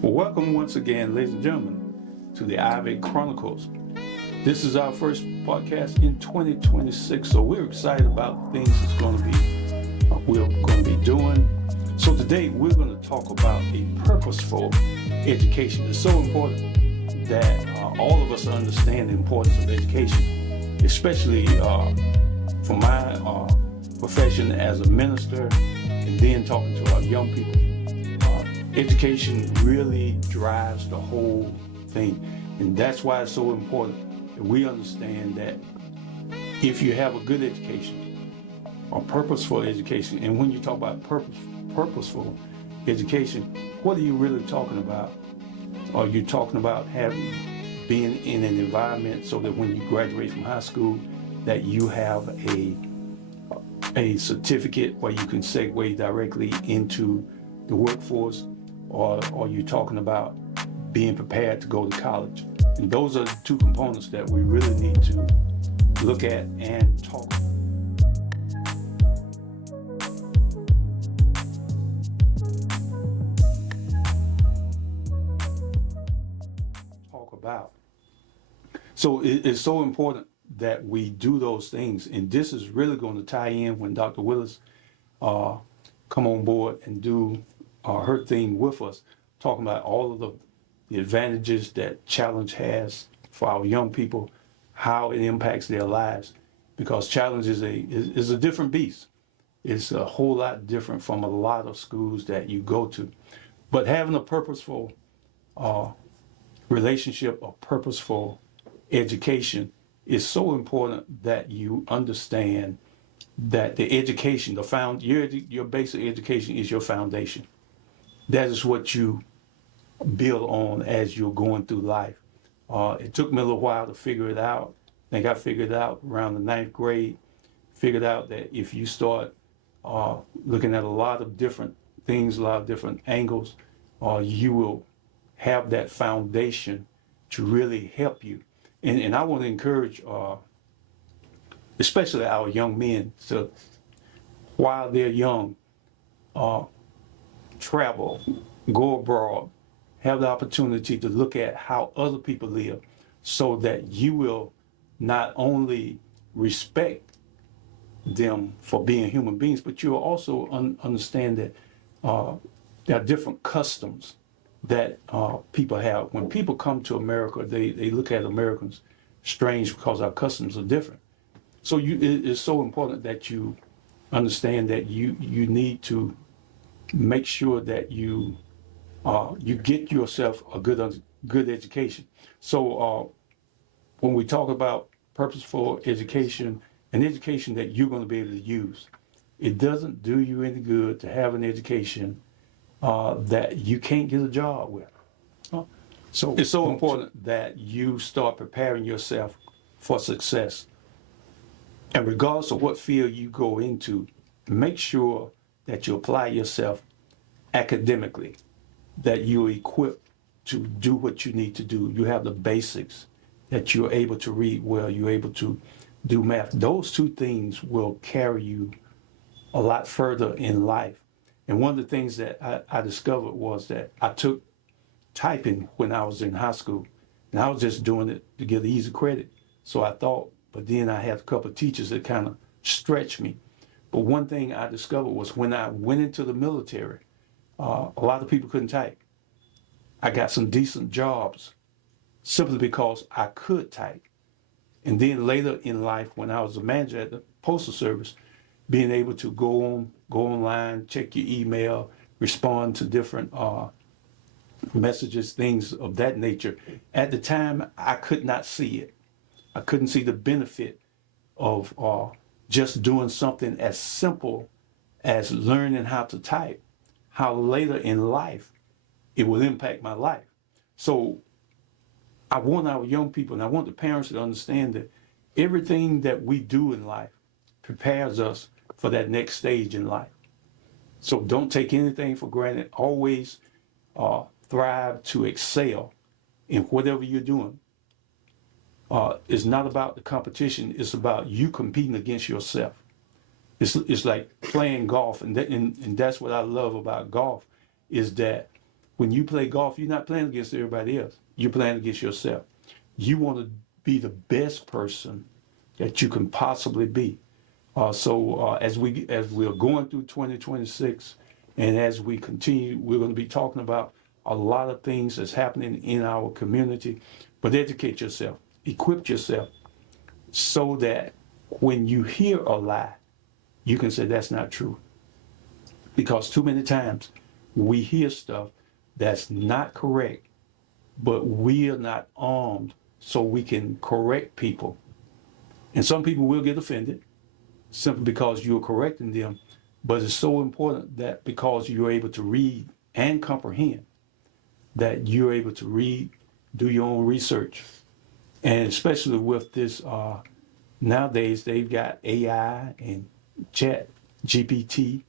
Well, welcome once again, ladies and gentlemen, to the Ivey Chronicles. This is our first podcast in 2026, so we're excited about things we're going to be doing. So today we're going to talk about a purposeful education. It's so important that all of us understand the importance of education, especially for my profession as a minister and then talking to our young people. Education really drives the whole thing, and that's why it's so important that we understand that if you have a good education, a purposeful education, and when you talk about purposeful education, what are you really talking about? Are you talking about being in an environment so that when you graduate from high school that you have a certificate where you can segue directly into the workforce? Or are you talking about being prepared to go to college? And those are the two components that we really need to look at and talk about. So it's so important that we do those things. And this is really going to tie in when Dr. Willis come on board and do her thing with us, talking about all of the advantages that challenge has for our young people, how it impacts their lives, because challenge is a different beast. It's a whole lot different from a lot of schools that you go to. But having a purposeful relationship, a purposeful education is so important that you understand that the education, your basic education is your foundation. That is what you build on as you're going through life. It took me a little while to figure it out. I think I figured it out around the 9th grade, figured out that if you start looking at a lot of different things, a lot of different angles, you will have that foundation to really help you. And I want to encourage, especially our young men, to, while they're young, travel, go abroad, have the opportunity to look at how other people live so that you will not only respect them for being human beings, but you'll also understand that there are different customs that people have. When people come to America, they look at Americans strange because our customs are different. So it's so important that you understand that you need to make sure that you get yourself a good education. So when we talk about purposeful education, an education that you're going to be able to use, it doesn't do you any good to have an education that you can't get a job with. So it's so important that you start preparing yourself for success. And regardless of what field you go into, make sure that you apply yourself academically, that you're equipped to do what you need to do. You have the basics, that you're able to read well, you're able to do math. Those two things will carry you a lot further in life. And one of the things that I discovered was that I took typing when I was in high school, and I was just doing it to get easy credit. So I thought, but then I had a couple of teachers that kind of stretched me. But one thing I discovered was when I went into the military, a lot of people couldn't type. I got some decent jobs simply because I could type. And then later in life, when I was a manager at the Postal Service, being able to go online, check your email, respond to different messages, things of that nature. At the time, I could not see it. I couldn't see the benefit of just doing something as simple as learning how to type, how later in life it will impact my life. So I want our young people and I want the parents to understand that everything that we do in life prepares us for that next stage in life. So don't take anything for granted. Always thrive to excel in whatever you're doing. It's not about the competition. It's about you competing against yourself. It's like playing golf, and that's what I love about golf, is that when you play golf, you're not playing against everybody else. You're playing against yourself. You want to be the best person that you can possibly be. As we're going through 2026, and as we continue, we're going to be talking about a lot of things that's happening in our community. But educate yourself, equip yourself, so that when you hear a lie, you can say that's not true. Because too many times we hear stuff that's not correct, but we are not armed so we can correct people. And some people will get offended simply because you're correcting them. But it's so important that because you're able to read and comprehend, that you're able to read, do your own research. And especially with this, nowadays they've got AI and chat GPT.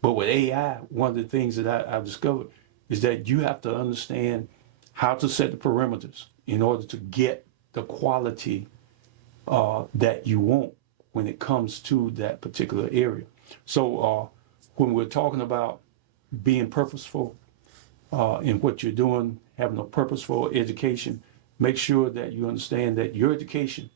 But with AI, one of the things that I've discovered is that you have to understand how to set the parameters in order to get the quality that you want when it comes to that particular area. So when we're talking about being purposeful in what you're doing, having a purposeful education, make sure that you understand that your education,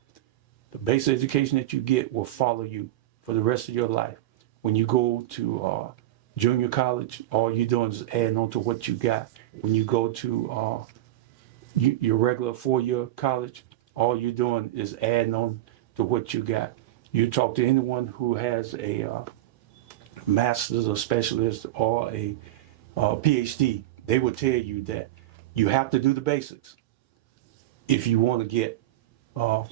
the basic education that you get, will follow you for the rest of your life. When you go to junior college, all you're doing is adding on to what you got. When you go to your regular 4-year college, all you're doing is adding on to what you got. You talk to anyone who has a master's or specialist or a PhD, they will tell you that you have to do the basics if you want to get to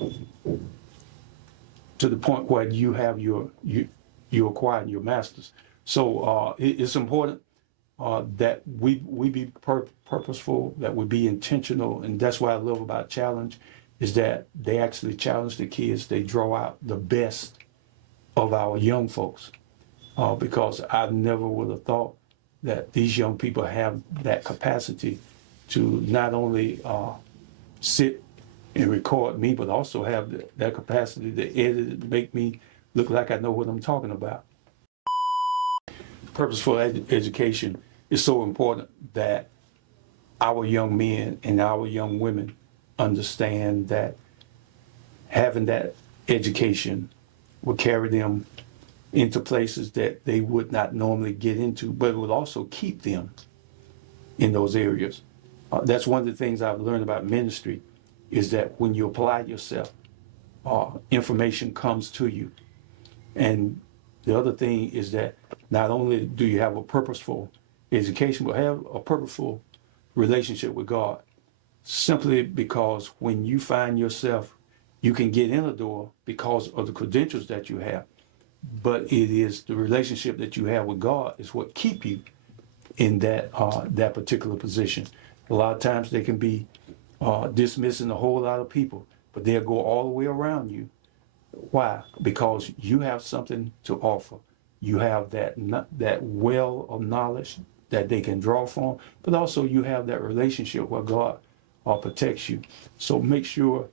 the point where you have you acquiring your master's. So it's important that we be purposeful, that we be intentional, and that's what I love about Challenge, is that they actually challenge the kids. They draw out the best of our young folks, because I never would have thought that these young people have that capacity to not only sit and record me, but also have that capacity to edit it, make me look like I know what I'm talking about. Purposeful education is so important that our young men and our young women understand that having that education will carry them into places that they would not normally get into, but it would also keep them in those areas. That's one of the things I've learned about ministry, is that when you apply yourself, information comes to you. And the other thing is that not only do you have a purposeful education, but have a purposeful relationship with God. Simply because when you find yourself, you can get in the door because of the credentials that you have. But it is the relationship that you have with God is what keep you in that particular position. A lot of times they can be dismissing a whole lot of people, but they'll go all the way around you. Why? Because you have something to offer. You have that well of knowledge that they can draw from, but also you have that relationship where God protects you. So make sure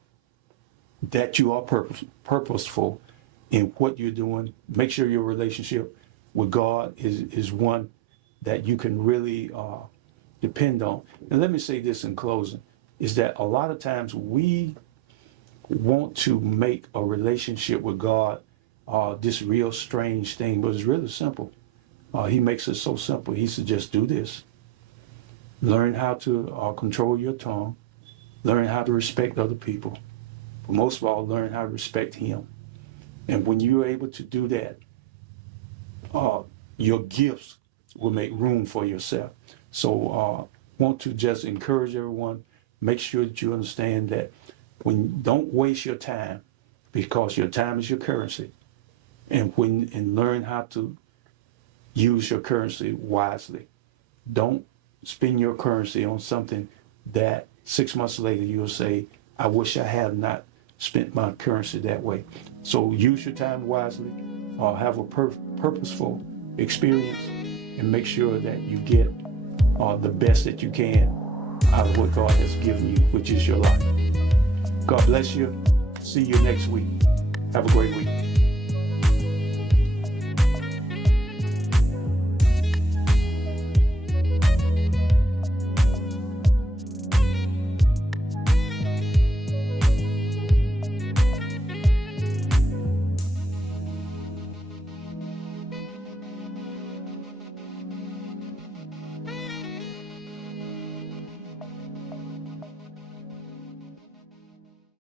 that you are purposeful in what you're doing. Make sure your relationship with God is one that you can really depend on. And let me say this in closing, is that a lot of times we want to make a relationship with God this real strange thing, but it's really simple. He makes it so simple. He said, just do this. Learn how to control your tongue. Learn how to respect other people. But most of all, learn how to respect him. And when you're able to do that, your gifts will make room for yourself. So want to just encourage everyone, make sure that you understand that don't waste your time, because your time is your currency. And learn how to use your currency wisely. Don't spend your currency on something that 6 months later you'll say, I wish I had not spent my currency that way. So use your time wisely, have a purposeful experience, and make sure that you get the best that you can out of what God has given you, which is your life. God bless you. See you next week. Have a great week.